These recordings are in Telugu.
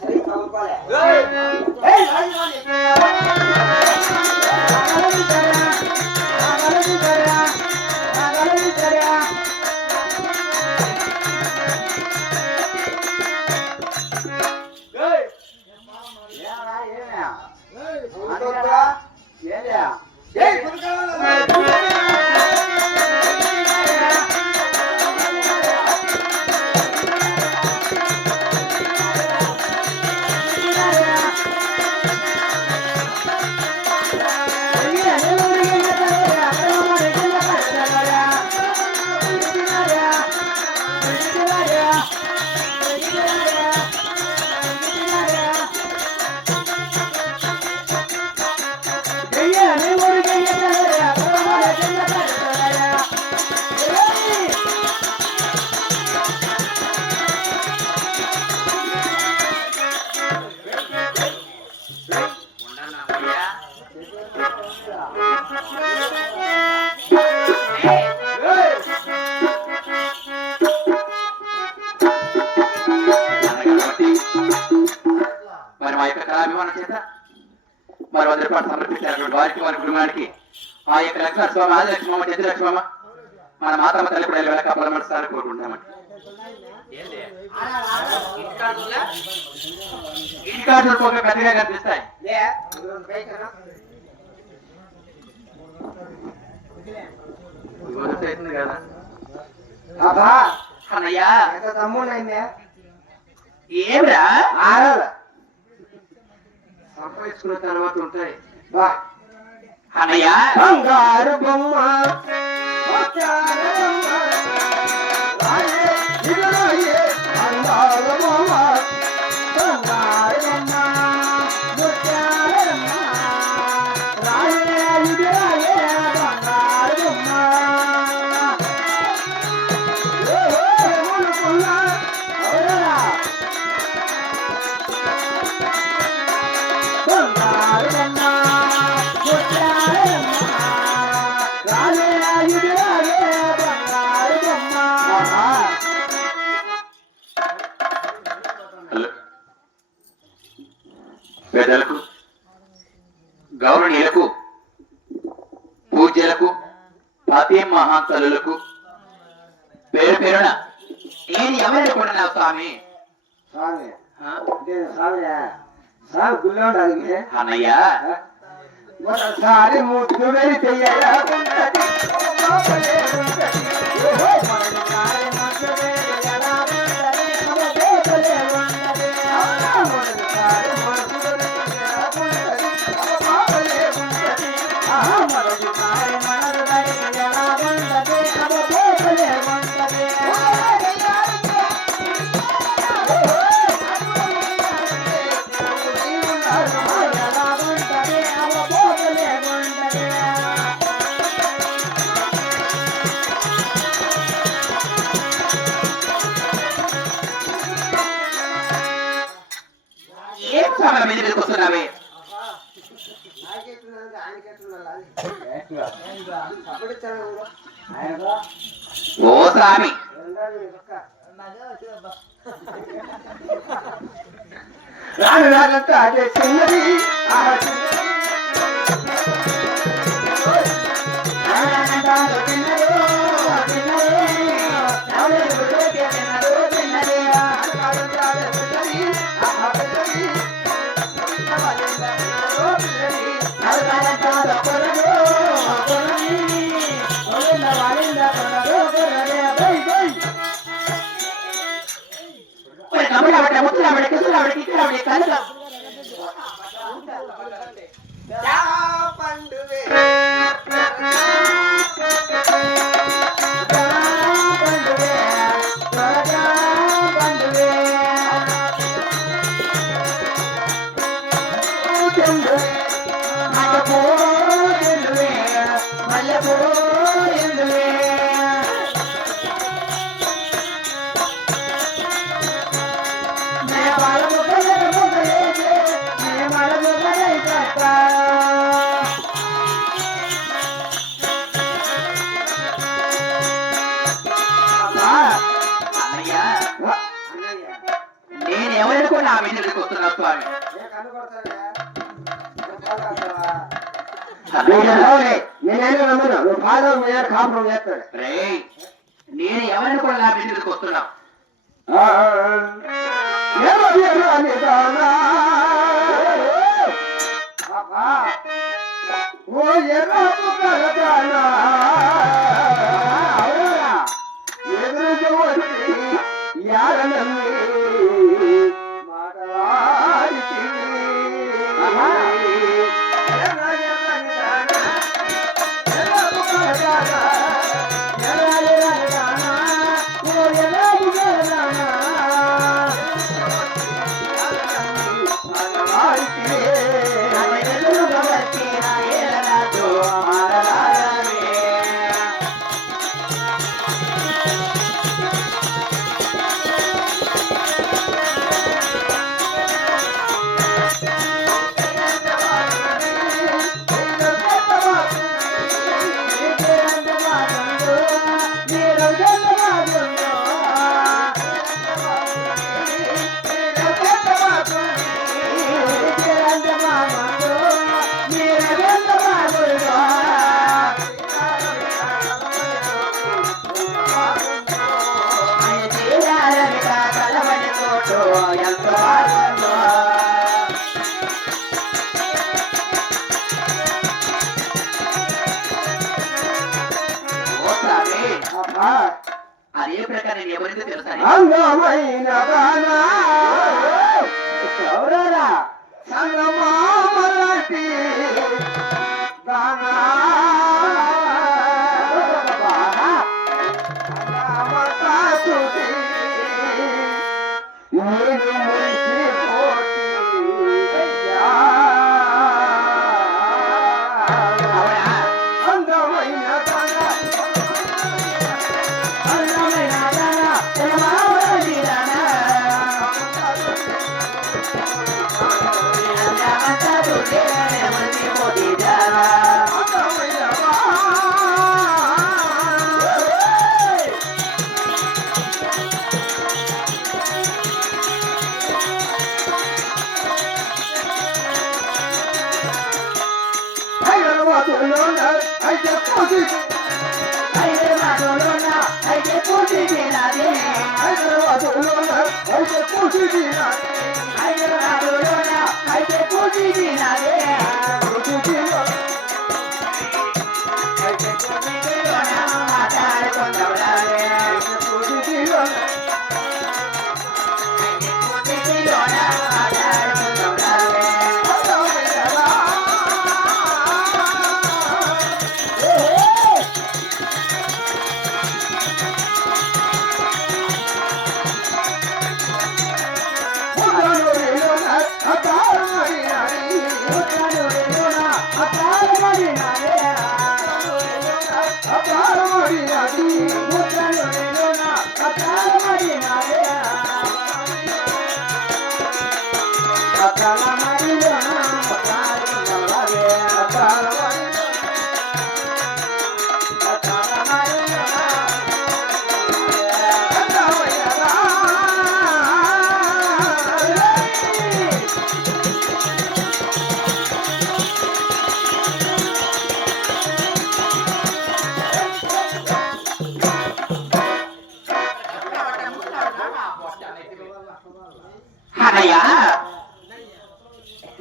సరే చదువుకోలే మరి మా యొక్క కళాభిమానం చేత మరి 100 రూపాయలు సమర్పించినటువంటి వారికి వారి కుటుంబానికి ఆ యొక్క లక్ష్మణ ఆదిలక్ష్మమ్మ చెద్ది లక్ష్మమ్మ మన మాతమ్మ తల్లి కూడా వెళ్ళక పలమడుస్తారని కోరుకుంటామండి. ఇంటికాడులు పోగా పెద్దగా కనిపిస్తాయి. కదా అన్నయ్యా ఏమిరా సంపాదించుకున్న తర్వాత ఉంటాయి అన్నయ్య బంగారు బొమ్మ పెద్దలకు గౌరవనీయులకు పూజ్యులకు పాతి మహాతలులకు పేరు పేరున నేను ఎవరిని కూడా నా స్వామి అన్నయ్య ఒకసారి ముద్దు మీదకి వస్తున్నావే ఓ స్వామి What? ఎవరనుకుని ఆ మీద వస్తున్నావు స్వామి. నేను ఎవరనుకుని నా మీద వస్తున్నావు. అదే ప్రకారం ఎవరైతే తెలుసా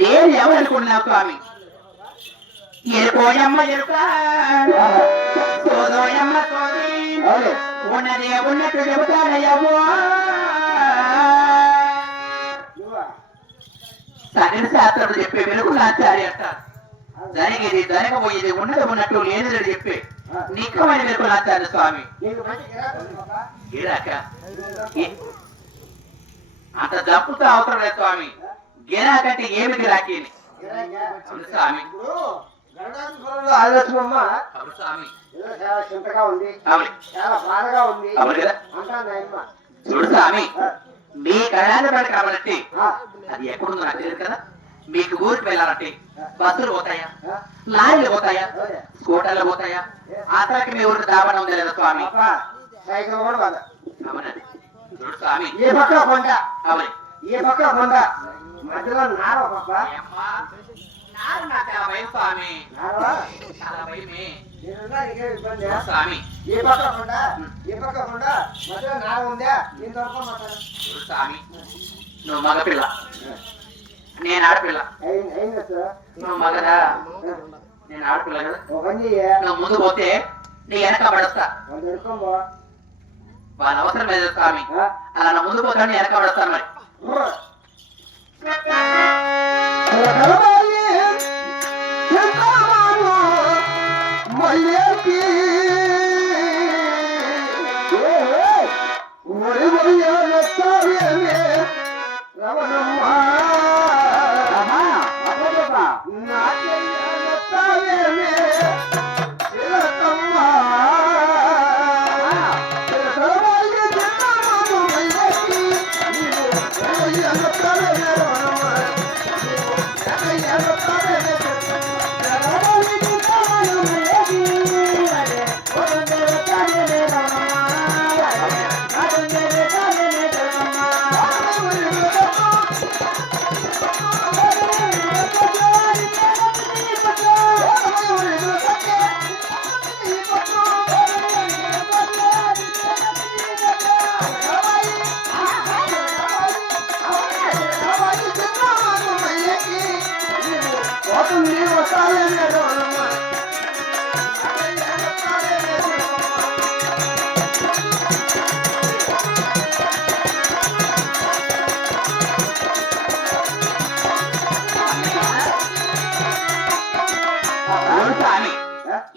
నేను ఎవరనుకున్నా స్వామి ఎరుకోయమ్మ ఎరుక సోదోయమ్మ సోది ఉన్నదే ఉన్నట్టు చెబుతానయ్యవో సరైన శాస్త్రం చెప్పే వెలుగు నాచారి అంటారు. జరిగేది జరగబోయేది ఉన్నది ఉన్నట్టు లేదని చెప్పే నిక్కమైన వెలుగు నాచారు స్వామి. అంత జప్పుతో అవసరం లేదు స్వామి. గిరాకంటే ఏమి గిరాకీ స్వామి. చూడు స్వామి, మీ కళ్యాణ పడి కాబట్టి అది ఎక్కడుందో నాకు తెలియదు కదా. మీకు ఊరికి వెళ్ళాలంటే బస్సులు పోతాయా, లారీలు పోతాయా, స్కూటర్లు పోతాయా? అతనికి మీ ఊరికి దావణ ఉంది లేదా స్వామి? అవునండి. చూడు స్వామి, అవును ఈ పక్క కొండ మధ్యలో నార పాప స్వామి చాలా భయమే ఇబ్బంది స్వామి ఈ పక్క కొండ మధ్యలో నార ఉందా ఇంతవరకు మాట్లాడు స్వామి నువ్వు మగపిల్ల నేను ఆడపిల్ల అయిందా సార్ నువ్వు మగరా నేను ఆడపిల్ల కదా ఒక పని నువ్వు ముందు పోతే నీ వెనక పడస్తా వాళ్ళు ఎడుకోబో వాళ్ళ అవసరం లేదు స్వామి అలా నా ముందు పోతాను నేను వెనక పడతాను మరి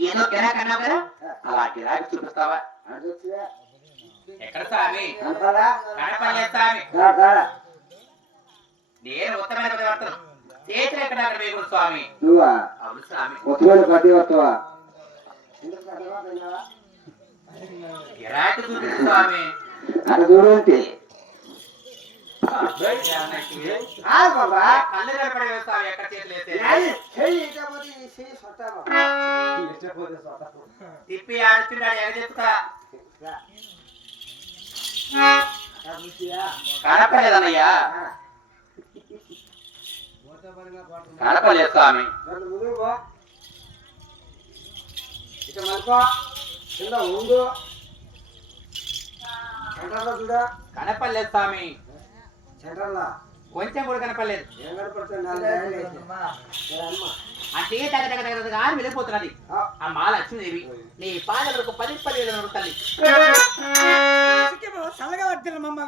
ఏదో గిరాకీ అన్నావు కదా అలా గిరాకీ చూపిస్తావా ఎక్కడ స్వామి కనపడలేదు స్వామి నేను ఉత్తమైన పడతాను చేతులు ఎక్కడ వేగుడు స్వామి నువ్వా అవును స్వామి ఉత్తమైన పట్టి వస్తావా గిరాకీ చూపిస్తు స్వామి అది చూడండి కళ్ళు కనపడే స్వామి ఎక్కడ చేతులు తిప్పి ఆడుతున్నాడు ఎగ చెప్తా కనపడలేదన్నయ్యా కనపడలేదు స్వామి ఇక మలుకో కింద ఉండు సెంటర్లో చూడా కనపడలేదు స్వామి సెంటర్లో కొంచెం కూడా కనపడలేదు ఏం కనపడుతుంది అంటే తగ్గ వెళ్ళిపోతున్నది ఆ మాల లక్ష్మీదేవి నీ పాదలకు 10,000 తల్లి చల్లగా పడుతుంది మమ్మ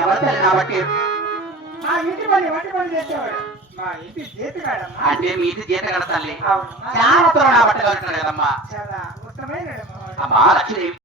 ఎవరు తల్లి కాబట్టి మా ఇంటి పని చేసేవాడు మా ఇంటి జీతగాడమ్మా అంటే మీ ఇంటి జీత కడతాలి చాలా త్వరగా బట్ట కడుతున్నాడు కదమ్మా చాలా ఉత్తమైన అమ్మా లక్ష్మీదేవి